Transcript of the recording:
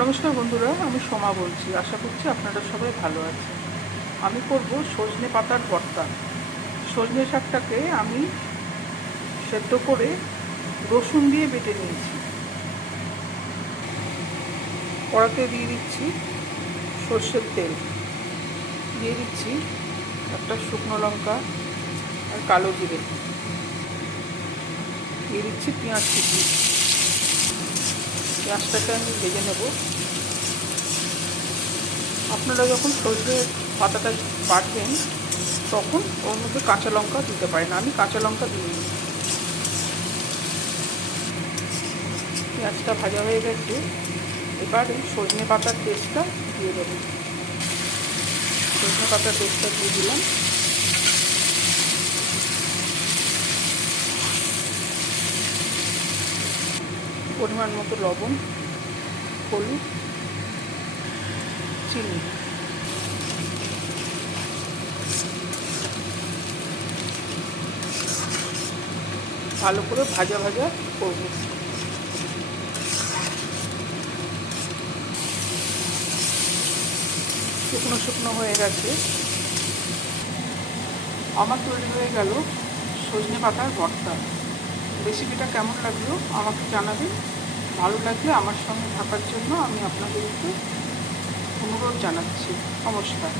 নমস্কার বন্ধুরা, আমি সোমা বলছি। আশা করছি আপনারা সবাই ভালো আছেন। আমি করব সজনে পাতার ভর্তা। সজনে শাকটাকে আমি সেদ্ধ করে রসুন দিয়ে বেটে নিয়েছি। কড়াতে দিয়ে দিচ্ছি সর্ষের তেল, দিয়ে দিচ্ছি একটা শুকনো লঙ্কা আর কালো জিরে, দিয়ে দিচ্ছি পেঁয়াজ কুচি। পেঁয়াজটাকে আমি ভেজে নেব। আপনারা যখন সজনে পাতাটা বাটবেন তখন ওর মধ্যে কাঁচা লঙ্কা দিতে পারেন, আমি কাঁচা লঙ্কা দিইনি। পেঁয়াজটা ভাজা হয়ে গেছে, এবার এই সজনে পাতার পেস্টটা দিয়ে দেবো। সজনে পাতার পেস্টটা দিয়ে দিলাম। পরিমাণ মতো লবণ, হলুদ, চিনি। ভালো করে ভাজা ভাজা করবো। শুকনো শুকনো হয়ে গেছে, আমার তৈরি হয়ে গেল সজনে পাতার ভর্তা। রেসিপিটা কেমন লাগলো আমাকে জানাবেন। ভালো লাগলে আমার সঙ্গে থাকার জন্য আমি আপনাদেরকে অনুরোধ জানাচ্ছি। নমস্কার।